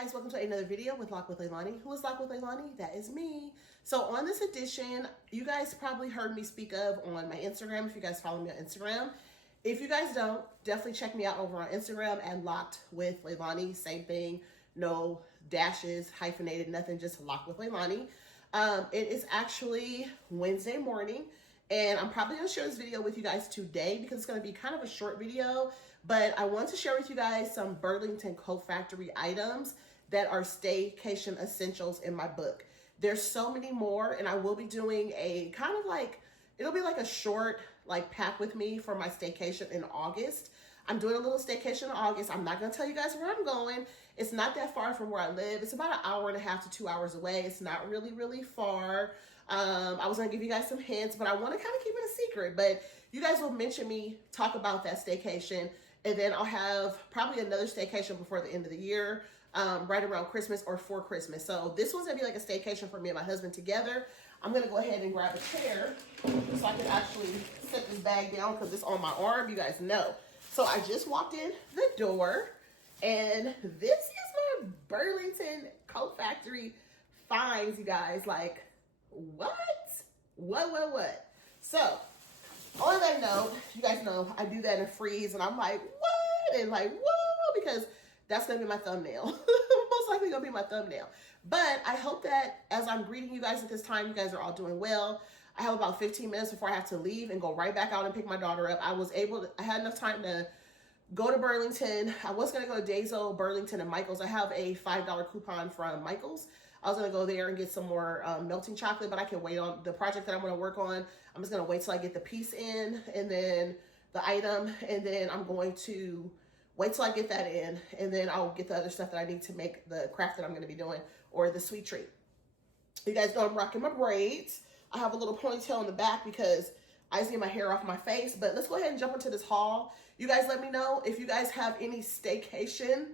guys, welcome to another video with Lock with Leilani. Who is Lock with Leilani? That is me. So on this edition, you guys probably heard me speak of on my Instagram if you guys follow me on Instagram. If you guys don't, definitely check me out over on Instagram and Locked with Leilani. Same thing, no dashes, hyphenated, nothing, just Locked with Leilani. It is actually Wednesday morning. And I'm probably going to share this video with you guys today because it's going to be kind of a short video. But I want to share with you guys some Burlington Coat Factory items that are staycation essentials in my book. There's so many more, and I will be doing a kind of like, it'll be like a short like pack with me for my staycation in August. I'm doing a little staycation in August. I'm not going to tell you guys where I'm going. It's not that far from where I live. It's about 1.5 hours to 2 hours away. It's not really far. I was going to give you guys some hints, but I want to kind of keep it a secret. But you guys will mention me, talk about that staycation, and then I'll have probably another staycation before the end of the year, right around Christmas or for Christmas. So this one's going to be like a staycation for me and my husband together. I'm going to go ahead and grab a chair so I can actually set this bag down because it's on my arm, you guys know. So I just walked in the door, and this is my Burlington Coat Factory finds, you guys. Like, what? So, on that note, you guys know I do that in freeze, and I'm like, what? And like, whoa, because that's going to be my thumbnail. Most likely going to be my thumbnail. But I hope that as I'm greeting you guys at this time, you guys are all doing well. I have about 15 minutes before I have to leave and go right back out and pick my daughter up. I had enough time to go to Burlington. I was going to go to Dazo, Burlington, and Michael's. I have a $5 coupon from Michael's. I was going to go there and get some more melting chocolate, but I can wait on the project that I'm going to work on. I'm just going to wait till I get the piece in and then the item, and then I'm going to wait till I get that in, and then I'll get the other stuff that I need to make the craft that I'm going to be doing, or the sweet treat. You guys know I'm rocking my braids. I have a little ponytail in the back because I just get my hair off my face. But let's go ahead and jump into this haul. You guys let me know if you guys have any staycation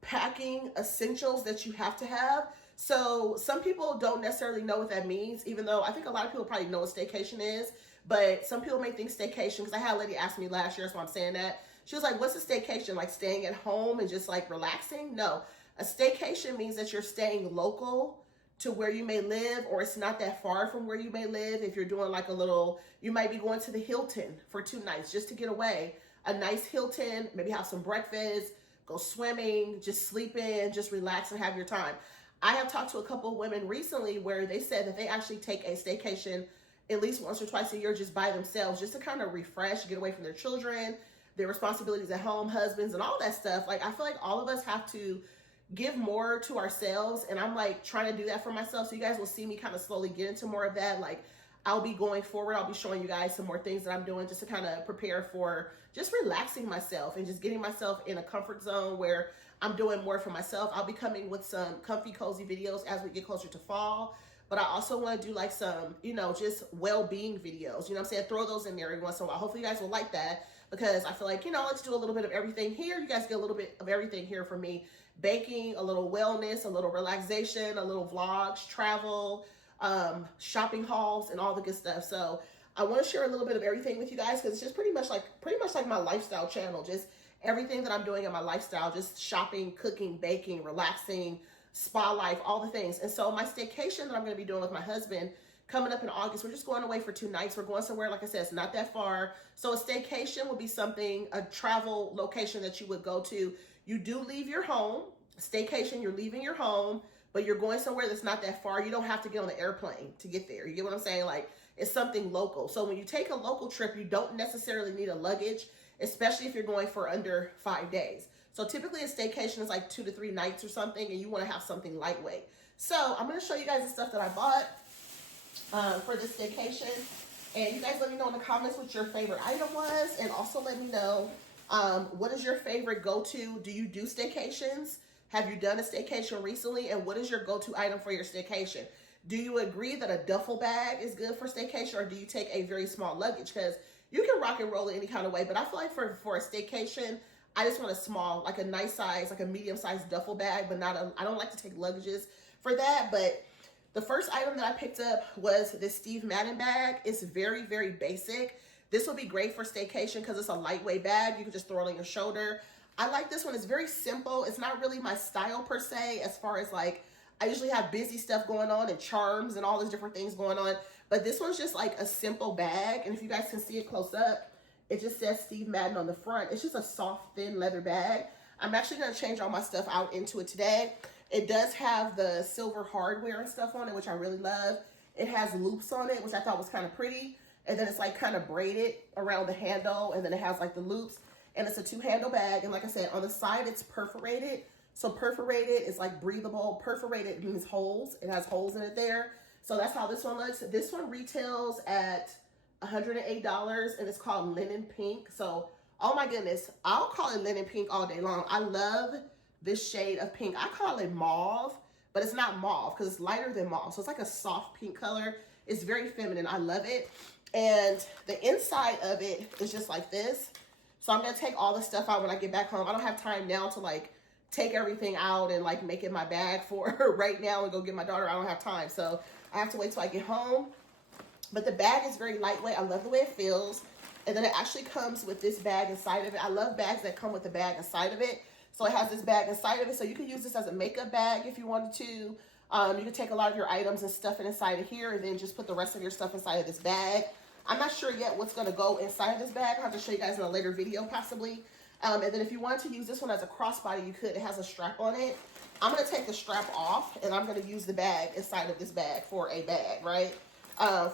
packing essentials that you have to have. So some people don't necessarily know what that means, even though I think a lot of people probably know what staycation is. But some people may think staycation, because I had a lady ask me last year, so I'm saying that. She was like, what's a staycation? Like staying at home and just like relaxing? No, a staycation means that you're staying local to where you may live, or it's not that far from where you may live. If you're doing like a little, you might be going to the Hilton for 2 nights just to get away. A nice Hilton, maybe have some breakfast, go swimming, just sleep in, just relax and have your time. I have talked to a couple of women recently where they said that they actually take a staycation at least once or twice a year just by themselves, just to kind of refresh, get away from their children, their responsibilities at home, husbands, and all that stuff. Like, I feel like all of us have to give more to ourselves, and I'm like trying to do that for myself. So you guys will see me kind of slowly get into more of that. Like, I'll be going forward, I'll be showing you guys some more things that I'm doing just to kind of prepare for just relaxing myself and just getting myself in a comfort zone where I'm doing more for myself. I'll be coming with some comfy, cozy videos as we get closer to fall. But I also want to do like some, you know, just well-being videos. You know what I'm saying? Throw those in there every once in a while. Hopefully you guys will like that, because I feel like, you know, let's do a little bit of everything here. You guys get a little bit of everything here from me. Baking, a little wellness, a little relaxation, a little vlogs, travel, shopping hauls, and all the good stuff. So I want to share a little bit of everything with you guys, because it's just pretty much like my lifestyle channel. Just everything that I'm doing in my lifestyle, just shopping, cooking, baking, relaxing, spa life, all the things. And so my staycation that I'm going to be doing with my husband coming up in August, we're just going away for 2 nights. We're going somewhere, like I said, it's not that far. So a staycation would be something, a travel location that you would go to. You do leave your home. Staycation, you're leaving your home, but you're going somewhere that's not that far. You don't have to get on the airplane to get there. You get what I'm saying? Like, it's something local. So when you take a local trip, you don't necessarily need a luggage, especially if you're going for under 5 days. So typically a staycation is like 2 to 3 nights or something, and you want to have something lightweight. So I'm going to show you guys the stuff that I bought for this staycation. And you guys let me know in the comments what your favorite item was, and also let me know what is your favorite go-to. Do you do staycations? Have you done a staycation recently? And what is your go-to item for your staycation? Do you agree that a duffel bag is good for staycation, or do you take a very small luggage? Because you can rock and roll it any kind of way, but I feel like for a staycation, I just want a small, like a nice size, like a medium-sized duffel bag, but I don't like to take luggages for that. But the first item that I picked up was this Steve Madden bag. It's very basic. This will be great for staycation because it's a lightweight bag. You can just throw it on your shoulder. I like this one. It's very simple. It's not really my style per se, as far as like, I usually have busy stuff going on and charms and all these different things going on. But this one's just like a simple bag. And if you guys can see it close up, it just says Steve Madden on the front. It's just a soft, thin leather bag. I'm actually going to change all my stuff out into it today. It does have the silver hardware and stuff on it, which I really love. It has loops on it, which I thought was kind of pretty. And then it's like kind of braided around the handle. And then it has like the loops. And it's a 2-handle bag. And like I said, on the side, it's perforated. So perforated is like breathable. Perforated means holes. It has holes in it there. So that's how this one looks. This one retails at $108 and it's called Linen Pink. So, oh my goodness, I'll call it Linen Pink all day long. I love this shade of pink. I call it mauve, but it's not mauve because it's lighter than mauve. So it's like a soft pink color. It's very feminine. I love it. And the inside of it is just like this. So I'm going to take all the stuff out when I get back home. I don't have time now to like take everything out and like make it my bag for right now and go get my daughter. I don't have time. So I have to wait till I get home. But the bag is very lightweight. I love the way it feels. And then it actually comes with this bag inside of it. I love bags that come with the bag inside of it. So it has this bag inside of it. So you can use this as a makeup bag if you wanted to. You can take a lot of your items and stuff it inside of here and then just put the rest of your stuff inside of this bag. I'm not sure yet what's going to go inside of this bag. I'll have to show you guys in a later video possibly. And then if you wanted to use this one as a crossbody, you could. It has a strap on it. I'm going to take the strap off and I'm going to use the bag inside of this bag for a bag, right?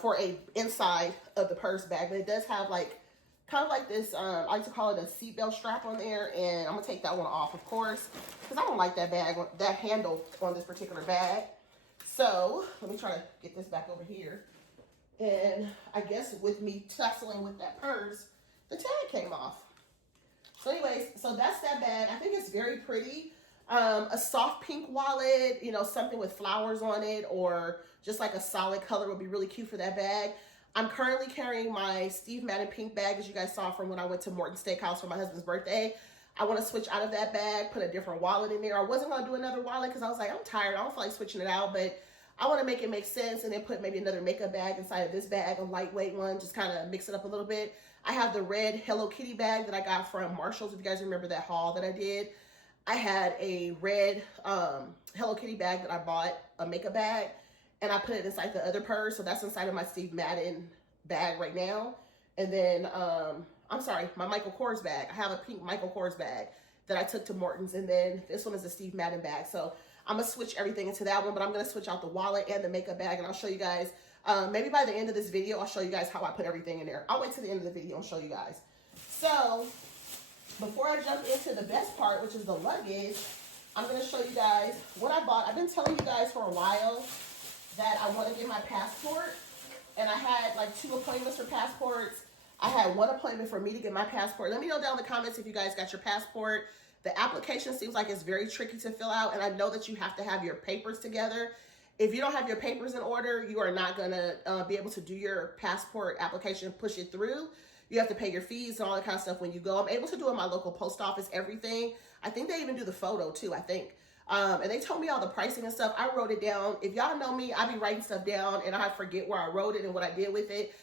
For a inside of the purse bag. But it does have like, kind of like this, I like to call it a seatbelt strap on there. And I'm going to take that one off, of course, because I don't like that bag, that handle on this particular bag. So let me try to get this back over here. And I guess with me tussling with that purse, the tag came off. So anyways, so that's that bag. I think it's very pretty. A soft pink wallet, you know, something with flowers on it or just like a solid color would be really cute for that bag. I'm currently carrying my Steve Madden pink bag, as you guys saw from when I went to Morton's Steakhouse for my husband's birthday. I want to switch out of that bag, put a different wallet in there. I wasn't going to do another wallet because I was like, I'm tired. I don't feel like switching it out, but I want to make it make sense and then put maybe another makeup bag inside of this bag, a lightweight one, just kind of mix it up a little bit. I have the red Hello Kitty bag that I got from Marshall's, if you guys remember that haul that I did. I had a red Hello Kitty bag that I bought, a makeup bag, and I put it inside the other purse. So that's inside of my Steve Madden bag right now. And then, I'm sorry, my Michael Kors bag. I have a pink Michael Kors bag that I took to Morton's. And then this one is a Steve Madden bag. So I'm going to switch everything into that one, but I'm going to switch out the wallet and the makeup bag. And I'll show you guys, maybe by the end of this video, I'll show you guys how I put everything in there. I'll wait till the end of the video and show you guys. So before I jump into the best part, which is the luggage, I'm going to show you guys what I bought. I've been telling you guys for a while that I want to get my passport. And I had like 2 appointments for passports. I had 1 appointment for me to get my passport. Let me know down in the comments if you guys got your passport. The application seems like it's very tricky to fill out. And I know that you have to have your papers together. If you don't have your papers in order, you are not going to be able to do your passport application, push it through. You have to pay your fees and all that kind of stuff when you go. I'm able to do it at my local post office, everything. I think they even do the photo too, I think. And they told me all the pricing and stuff. I wrote it down. If y'all know me, I be writing stuff down and I forget where I wrote it and what I did with it.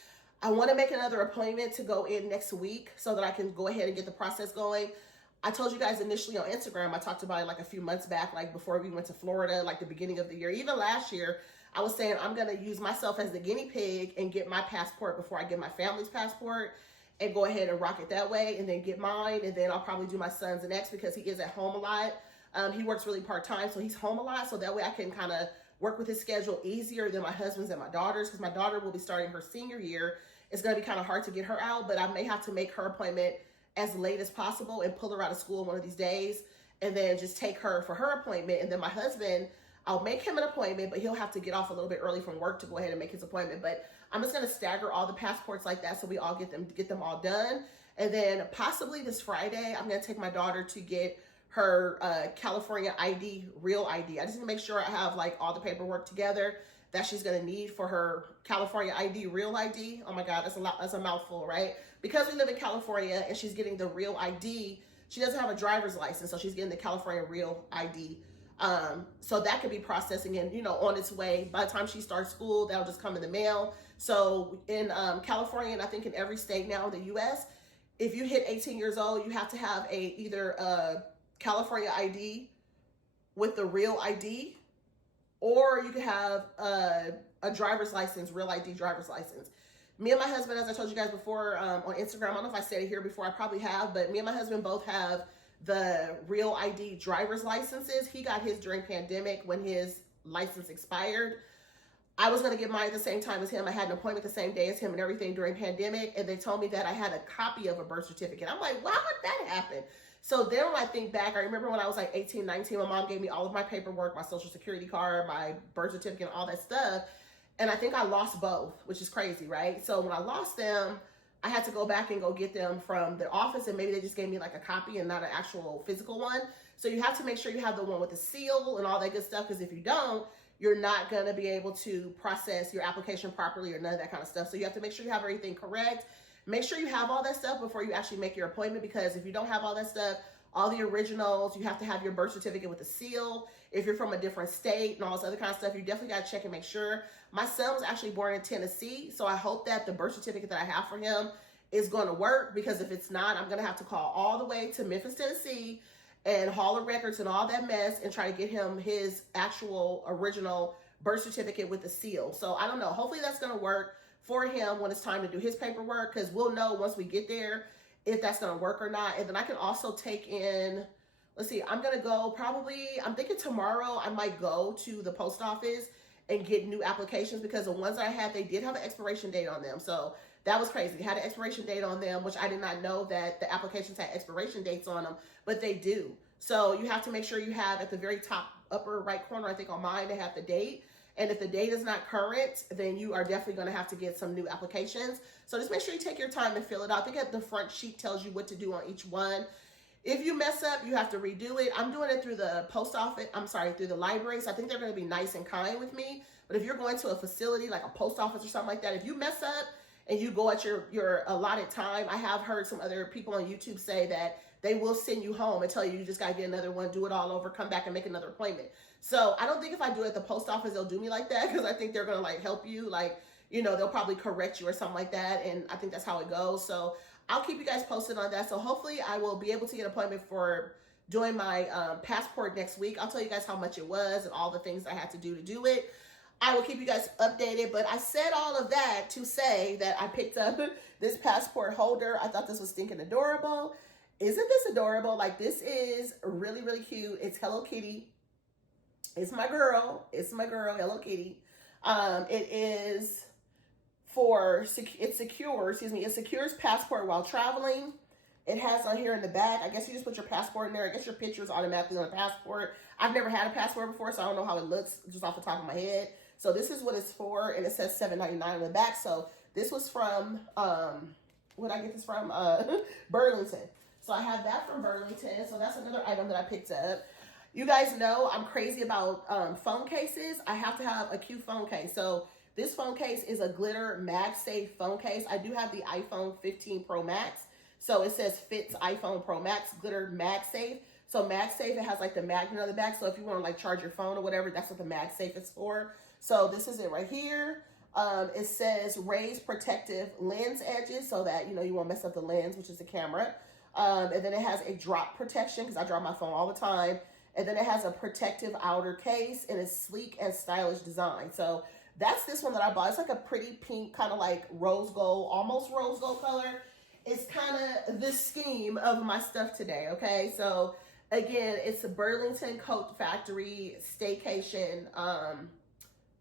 I want to make another appointment to go in next week so that I can go ahead and get the process going. I told you guys initially on Instagram, I talked about it like a few months back, like before we went to Florida, like the beginning of the year, even last year, I was saying I'm going to use myself as the guinea pig and get my passport before I get my family's passport and go ahead and rock it that way and then get mine. And then I'll probably do my son's next because he is at home a lot. He works really part-time, so he's home a lot. So that way I can kind of work with his schedule easier than my husband's and my daughter's, because my daughter will be starting her senior year. It's going to be kind of hard to get her out, but I may have to make her appointment as late as possible and pull her out of school one of these days and then just take her for her appointment. And then my husband, I'll make him an appointment, but he'll have to get off a little bit early from work to go ahead and make his appointment. But I'm just going to stagger all the passports like that so we all get them all done. And then possibly this Friday, I'm going to take my daughter to get her California ID, real ID. I just need to make sure I have like all the paperwork together that she's going to need for her California ID, real ID. Oh my God, that's a mouthful, right? Because we live in California and she's getting the real ID, she doesn't have a driver's license, so she's getting the California real ID. So that could be processing and, you know, on its way. By the time she starts school, that'll just come in the mail. So in California, and I think in every state now in the US, if you hit 18 years old, you have to have either a California ID with the real ID, or you can have a driver's license, real ID driver's license. Me and my husband, as I told you guys before on Instagram, I don't know if I said it here before, I probably have, but me and my husband both have the real ID driver's licenses. He got his during pandemic when his license expired. I was going to get mine at the same time as him. I had an appointment the same day as him and everything during pandemic, and they told me that I had a copy of a birth certificate. I'm like, why would that happen? So then when I think back, I remember when I was like 18, 19, my mom gave me all of my paperwork, my social security card, my birth certificate, and all that stuff. And I think I lost both, which is crazy, right? So when I lost them, I had to go back and go get them from the office, and maybe they just gave me like a copy and not an actual physical one. So you have to make sure you have the one with the seal and all that good stuff, because if you don't, you're not going to be able to process your application properly or none of that kind of stuff. So you have to make sure you have everything correct. Make sure you have all that stuff before you actually make your appointment, because if you don't have all that stuff, all the originals, you have to have your birth certificate with the seal. If you're from a different state and all this other kind of stuff, you definitely got to check and make sure. My son was actually born in Tennessee, so I hope that the birth certificate that I have for him is going to work, because if it's not, I'm going to have to call all the way to Memphis, Tennessee, and haul the records and all that mess and try to get him his actual original birth certificate with the seal. So I don't know. Hopefully that's going to work for him when it's time to do his paperwork, because we'll know once we get there if that's going to work or not. And then I can also take in, let's see, I'm going to go probably, I'm thinking tomorrow I might go to the post office and get new applications, because the ones that I had, they did have an expiration date on them. So that was crazy. They had an expiration date on them, which I did not know that the applications had expiration dates on them, but they do. So you have to make sure you have at the very top upper right corner, I think on mine, they have the date. And if the date is not current, then you are definitely going to have to get some new applications. So just make sure you take your time and fill it out. I think at the front sheet tells you what to do on each one. If you mess up, you have to redo it. I'm doing it through the post office, through the library. So I think they're going to be nice and kind with me. But if you're going to a facility like a post office or something like that, if you mess up and you go at your allotted time, I have heard some other people on YouTube say that they will send you home and tell you just got to get another one, do it all over, come back and make another appointment. So I don't think if I do it at the post office, they'll do me like that, because I think they're going to like help you. Like, you know, they'll probably correct you or something like that. And I think that's how it goes. So I'll keep you guys posted on that. So hopefully I will be able to get an appointment for doing my passport next week. I'll tell you guys how much it was and all the things I had to do it. I will keep you guys updated, but I said all of that to say that I picked up this passport holder. I thought this was stinking adorable. Isn't this adorable? Like, this is really, really cute. It's Hello Kitty. It's my girl. It's my girl, Hello Kitty. It is it secures passport while traveling. It has on here in the back, I guess you just put your passport in there. I guess your picture is automatically on a passport. I've never had a passport before, so I don't know how it looks just off the top of my head. So this is what it's for, and it says $7.99 on the back. So this was from, where did I get this from? Burlington. So I have that from Burlington. So that's another item that I picked up. You guys know I'm crazy about phone cases. I have to have a cute phone case. So this phone case is a glitter MagSafe phone case. I do have the iPhone 15 Pro Max. So it says fits iPhone Pro Max glitter MagSafe. So MagSafe, it has like the magnet on the back. So if you want to like charge your phone or whatever, that's what the MagSafe is for. So this is it right here. It says raised protective lens edges so that, you know, you won't mess up the lens, which is the camera. And then it has a drop protection because I drop my phone all the time. And then it has a protective outer case and it's sleek and stylish design. So that's this one that I bought. It's like a pretty pink, kind of like rose gold, almost rose gold color. It's kind of the scheme of my stuff today, okay? So again, it's a Burlington Coat Factory Staycation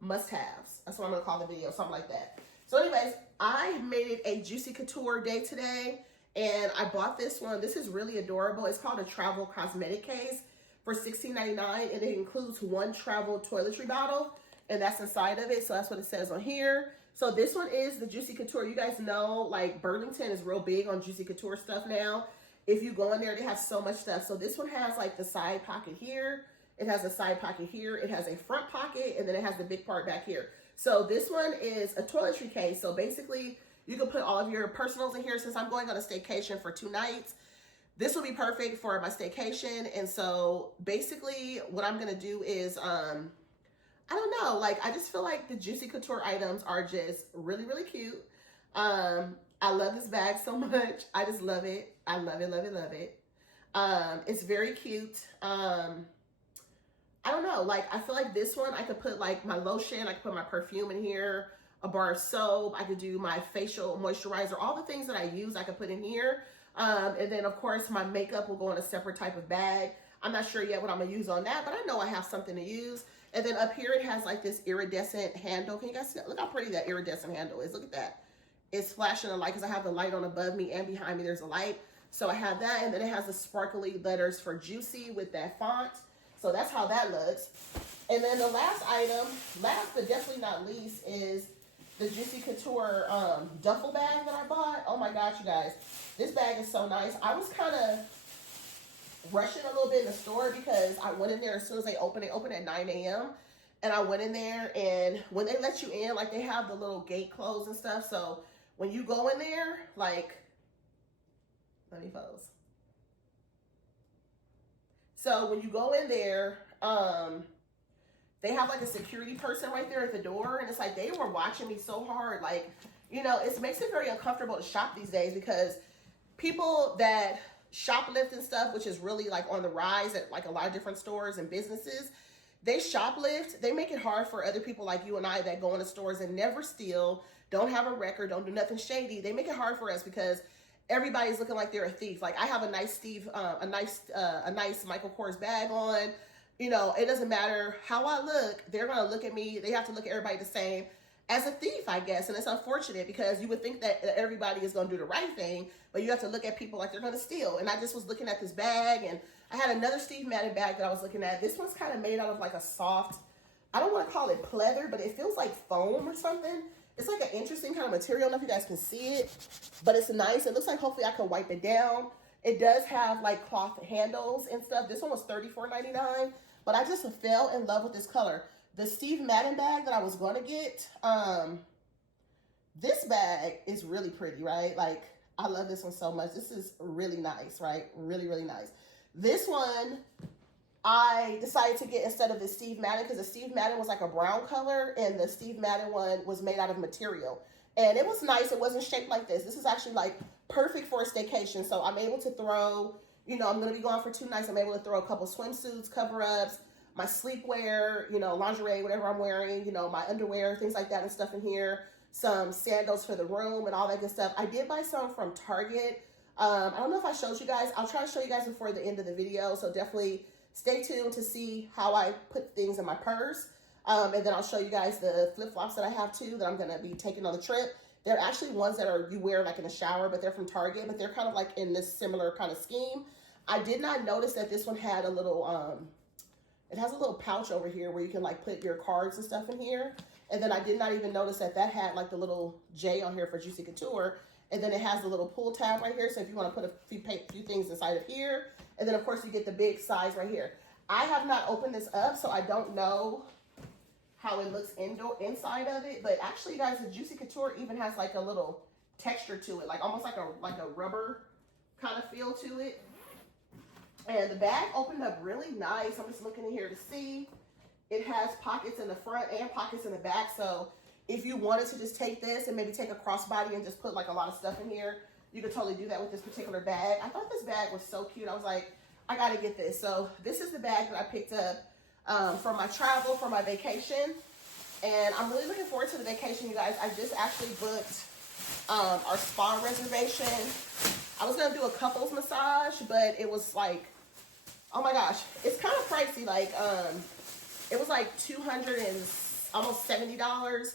must-haves. That's what I'm gonna call the video, something like that. So anyways, I made it a Juicy Couture day today, and I bought this one. This is really adorable. It's called a travel cosmetic case for $16.99, and it includes one travel toiletry bottle, and that's inside of it. So that's what it says on here. So this one is the Juicy Couture. You guys know, like, Burlington is real big on Juicy Couture stuff now. If you go in there, they have so much stuff. So this one has, like, the side pocket here. It has a side pocket here. It has a front pocket, and then it has the big part back here. So this one is a toiletry case. So basically, you can put all of your personals in here. Since I'm going on a staycation for 2 nights, this will be perfect for my staycation. And so basically, what I'm going to do is... I don't know, like, I just feel like the Juicy Couture items are just really, really cute. I I love this bag so much. I just love it. I love it, love it, love it. It's very cute. I don't know, like, I feel like this one, I could put like my lotion, I could put my perfume in here, a bar of soap, I could do my facial moisturizer, all the things that I use, I could put in here. And then of course my makeup will go in a separate type of bag. I'm not sure yet what I'm gonna use on that, but I know I have something to use. And then up here it has like this iridescent handle. Can you guys see that? Look how pretty that iridescent handle is. Look at that. It's flashing a light because I have the light on above me and behind me there's a light. So I have that, and then it has the sparkly letters for Juicy with that font. So that's how that looks. And then the last item, last but definitely not least, is the Juicy Couture duffel bag that I bought. Oh my gosh, you guys. This bag is so nice. I was kind of rushing a little bit in the store because I went in there as soon as they open at 9 a.m. And I went in there, and when they let you in, like, they have the little gate closed and stuff. So when you go in there, like, let me pose. So when you go in there, they have like a security person right there at the door, and it's like they were watching me so hard. Like, you know, it makes it very uncomfortable to shop these days because people that shoplift and stuff, which is really like on the rise at like a lot of different stores and businesses, they shoplift. They make it hard for other people like you and I that go into stores and never steal, don't have a record, don't do nothing shady. They make it hard for us because everybody's looking like they're a thief. Like, I have a nice a nice Michael Kors bag on. You know, it doesn't matter how I look. They're going to look at me. They have to look at everybody the same as a thief, I guess. And it's unfortunate because you would think that everybody is going to do the right thing, but you have to look at people like they're going to steal. And I just was looking at this bag, and I had another Steve Madden bag that I was looking at. This one's kind of made out of like a soft, I don't want to call it pleather, but it feels like foam or something. It's like an interesting kind of material. I don't know if you guys can see it, but it's nice. It looks like hopefully I can wipe it down. It does have like cloth handles and stuff. This one was $34.99, but I just fell in love with this color. The Steve Madden bag that I was going to get, this bag is really pretty, right? Like, I love this one so much. This is really nice, right? Really, really nice. This one, I decided to get instead of the Steve Madden because the Steve Madden was like a brown color and the Steve Madden one was made out of material. And it was nice. It wasn't shaped like this. This is actually like perfect for a staycation. So I'm able to throw, you know, I'm going to be gone for 2 nights. I'm able to throw a couple swimsuits, cover-ups, my sleepwear, you know, lingerie, whatever I'm wearing, you know, my underwear, things like that and stuff in here. Some sandals for the room and all that good stuff. I did buy some from Target. I don't know if I showed you guys. I'll try to show you guys before the end of the video. So definitely stay tuned to see how I put things in my purse. And then I'll show you guys the flip-flops that I have too that I'm going to be taking on the trip. They're actually ones that you wear like in the shower, but they're from Target, but they're kind of like in this similar kind of scheme. I did not notice that this one had a little, it has a little pouch over here where you can like put your cards and stuff in here. And then I did not even notice that that had like the little J on here for Juicy Couture. And then it has the little pull tab right here. So if you want to put a few things inside of here. And then of course you get the big size right here. I have not opened this up, so I don't know how it looks inside of it. But actually, guys, the Juicy Couture even has like a little texture to it, like almost like a rubber kind of feel to it. And the bag opened up really nice. I'm just looking in here to see. It has pockets in the front and pockets in the back. So if you wanted to just take this and maybe take a crossbody and just put like a lot of stuff in here, you could totally do that with this particular bag. I thought this bag was so cute. I was like, I gotta get this. So this is the bag that I picked up for my travel, for my vacation. And I'm really looking forward to the vacation, you guys. I just actually booked our spa reservation. I was gonna do a couples massage, but it was like, oh my gosh, it's kind of pricey. Like, it was like $200 and almost $70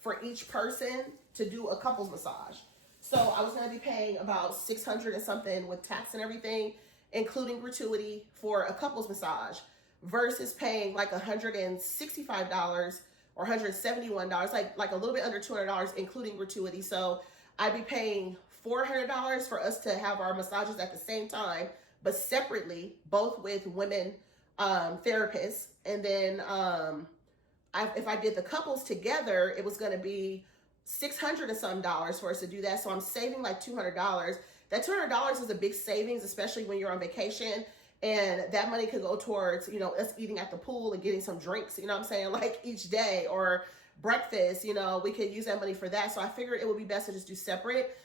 for each person to do a couples massage. So I was going to be paying about $600 and something with tax and everything, including gratuity for a couples massage, versus paying like $165 or $171, like a little bit under $200, including gratuity. So I'd be paying $400 for us to have our massages at the same time, but separately, both with women therapists. And then if I did the couples together, it was going to be $600 and some for us to do that. So I'm saving like $200. That $200 is a big savings, especially when you're on vacation. And that money could go towards, you know, us eating at the pool and getting some drinks, you know what I'm saying, like each day, or breakfast, you know, we could use that money for that. So I figured it would be best to just do separate.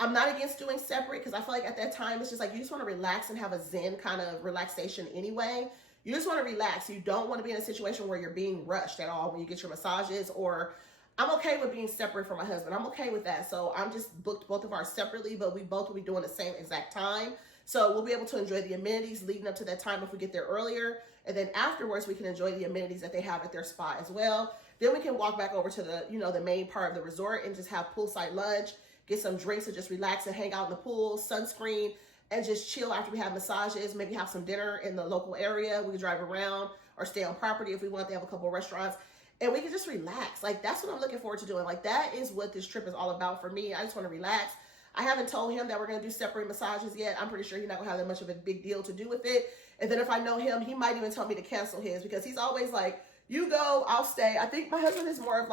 I'm not against doing separate because I feel like at that time, it's just like you just want to relax and have a zen kind of relaxation anyway. You just want to relax. You don't want to be in a situation where you're being rushed at all when you get your massages. Or I'm okay with being separate from my husband. I'm okay with that. So I'm just booked both of ours separately, but we both will be doing the same exact time. So we'll be able to enjoy the amenities leading up to that time if we get there earlier. And then afterwards, we can enjoy the amenities that they have at their spa as well. Then we can walk back over to the, you know, the main part of the resort and just have poolside lunch, get some drinks and just relax and hang out in the pool, sunscreen, and just chill after we have massages, maybe have some dinner in the local area. We can drive around or stay on property if we want. They have a couple of restaurants. And we can just relax. Like, that's what I'm looking forward to doing. Like, that is what this trip is all about for me. I just want to relax. I haven't told him that we're going to do separate massages yet. I'm pretty sure he's not going to have that much of a big deal to do with it. And then if I know him, he might even tell me to cancel his because he's always like, you go, I'll stay. I think my husband is more of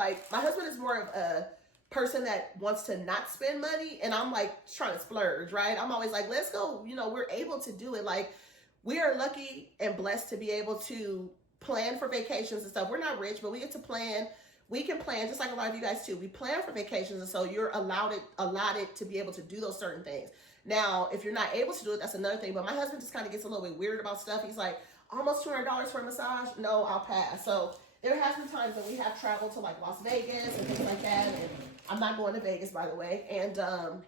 a person that wants to not spend money. And I'm like trying to splurge, right? I'm always like, let's go. You know, we're able to do it. Like, we are lucky and blessed to be able to plan for vacations and stuff. We're not rich, but we get to plan. We can plan just like a lot of you guys too. We plan for vacations, and so you're allotted to be able to do those certain things. Now, if you're not able to do it, that's another thing. But my husband just kind of gets a little bit weird about stuff. He's like, almost $200 for a massage? No, I'll pass. So there has been times that we have traveled to like Las Vegas and things like that. And I'm not going to Vegas, by the way. And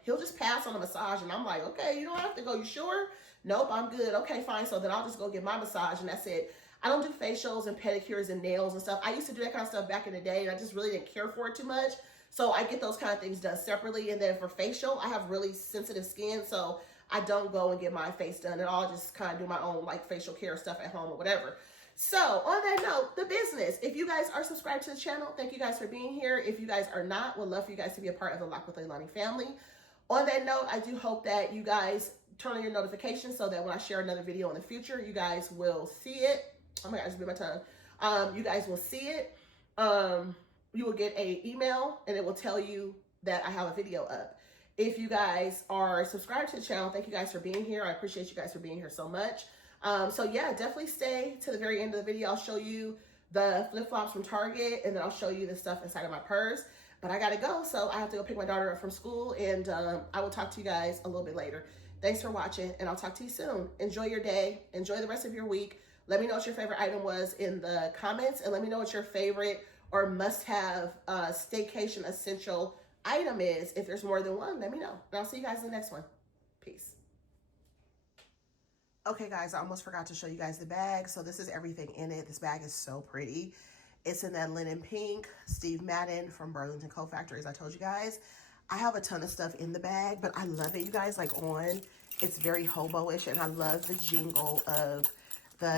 he'll just pass on a massage, and I'm like, okay, you don't have to go. You sure? Nope, I'm good. Okay, fine. So then I'll just go get my massage, and that's it. I don't do facials and pedicures and nails and stuff. I used to do that kind of stuff back in the day, and I just really didn't care for it too much. So I get those kind of things done separately. And then for facial, I have really sensitive skin, so I don't go and get my face done at all. Just kind of do my own like facial care stuff at home or whatever. So on that note, the business. If you guys are subscribed to the channel, thank you guys for being here. If you guys are not, would love for you guys to be a part of the Lock with Leilani family. On that note, I do hope that you guys turn on your notifications so that when I share another video in the future, you guys will see it. Oh my God, I just bit my tongue. You guys will see it. You will get an email and it will tell you that I have a video up. If you guys are subscribed to the channel, thank you guys for being here. I appreciate you guys for being here so much. So yeah, definitely stay to the very end of the video. I'll show you the flip-flops from Target, and then I'll show you the stuff inside of my purse. But I gotta go, so I have to go pick my daughter up from school, and I will talk to you guys a little bit later. Thanks for watching, and I'll talk to you soon. Enjoy your day. Enjoy the rest of your week. Let me know what your favorite item was in the comments, and let me know what your favorite or must-have staycation essential item is. If there's more than one, let me know. And I'll see you guys in the next one. Peace. Okay, guys, I almost forgot to show you guys the bag. So this is everything in it. This bag is so pretty. It's in that linen pink. Steve Madden from Burlington Co-Factory, as I told you guys. I have a ton of stuff in the bag, but I love it, you guys, like on. It's very hobo-ish, and I love the jingle of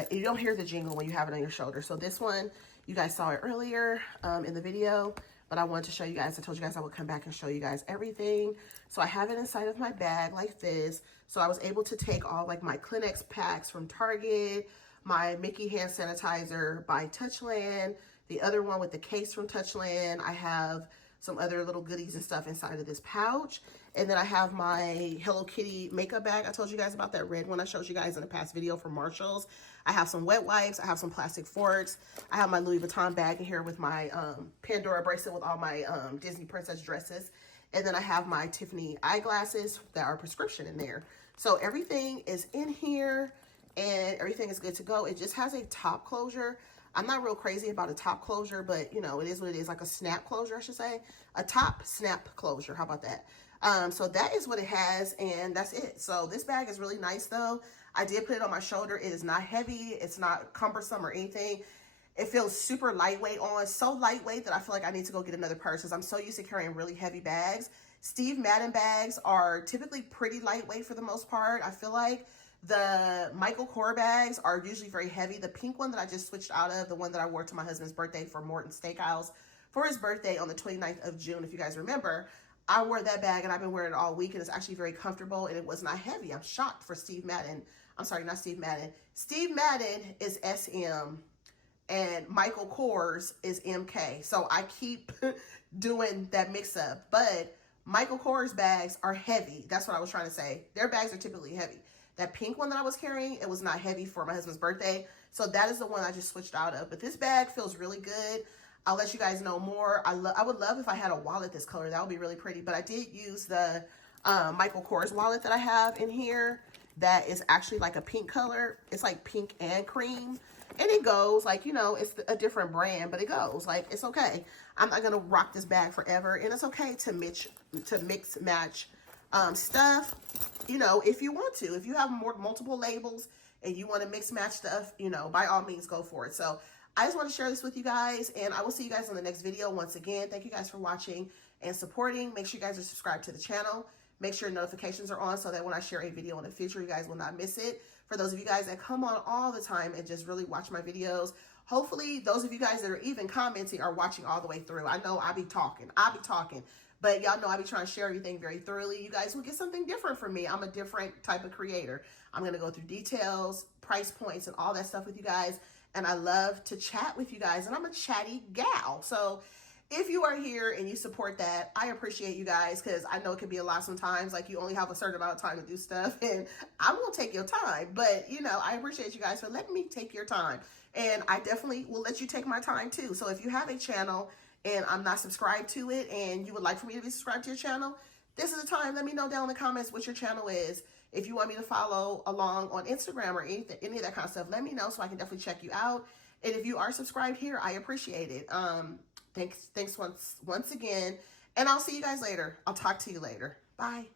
you don't hear the jingle when you have it on your shoulder. So this one, you guys saw it earlier in the video, but I wanted to show you guys. I told you guys I would come back and show you guys everything. So I have it inside of my bag like this. So I was able to take all like my Kleenex packs from Target, my Mickey hand sanitizer by Touchland, the other one with the case from Touchland. I have some other little goodies and stuff inside of this pouch. And then I have my Hello Kitty makeup bag. I told you guys about that red one I showed you guys in a past video from Marshall's. I have some wet wipes. I have some plastic forks. I have my Louis Vuitton bag in here with my Pandora bracelet with all my Disney princess dresses. And then I have my Tiffany eyeglasses that are prescription in there. So everything is in here and everything is good to go. It just has a top closure. I'm not real crazy about a top closure, but you know, it is what it is, like a snap closure, I should say. A top snap closure, how about that? So that is what it has, and that's it. So this bag is really nice though. I did put it on my shoulder. It is not heavy. It's not cumbersome or anything. It feels super lightweight on, so lightweight that I feel like I need to go get another purse because I'm so used to carrying really heavy bags. Steve Madden bags are typically pretty lightweight for the most part. I feel like the Michael Kors bags are usually very heavy. The pink one that I just switched out of, the one that I wore to my husband's birthday for Morton's Steakhouse for his birthday on the 29th of June, if you guys remember, I wore that bag and I've been wearing it all week and it's actually very comfortable and it was not heavy. I'm shocked for Steve Madden. I'm sorry, not Steve Madden. Steve Madden is SM and Michael Kors is MK. So I keep doing that mix up, but Michael Kors bags are heavy. That's what I was trying to say. Their bags are typically heavy. That pink one that I was carrying, it was not heavy for my husband's birthday. So that is the one I just switched out of. But this bag feels really good. I'll let you guys know more. I would love if I had a wallet this color. That would be really pretty. But I did use the Michael Kors wallet that I have in here. That is actually like a pink color. It's like pink and cream. And it goes like, you know, it's a different brand, but it goes like, it's okay. I'm not going to rock this bag forever. And it's okay to mix match stuff, you know, if you want to. If you have multiple labels and you want to mix match stuff, you know, by all means, go for it. So I just want to share this with you guys, and I will see you guys in the next video. Once again, thank you guys for watching and supporting. Make sure you guys are subscribed to the channel. Make sure notifications are on so that when I share a video in the future, you guys will not miss it. For those of you guys that come on all the time and just really watch my videos, hopefully those of you guys that are even commenting are watching all the way through. I know I be talking, but y'all know I be trying to share everything very thoroughly. You guys will get something different from me. I'm a different type of creator. I'm going to go through details, price points, and all that stuff with you guys. And I love to chat with you guys, and I'm a chatty gal. So if you are here and you support that, I appreciate you guys, because I know it can be a lot sometimes. Like, you only have a certain amount of time to do stuff, and I will take your time. But, you know, I appreciate you guys for letting me take your time. And I definitely will let you take my time too. So if you have a channel and I'm not subscribed to it and you would like for me to be subscribed to your channel, this is the time. Let me know down in the comments what your channel is. If you want me to follow along on Instagram or anything, any of that kind of stuff, let me know so I can definitely check you out. And if you are subscribed here, I appreciate it. Thanks once again. And I'll see you guys later. I'll talk to you later. Bye.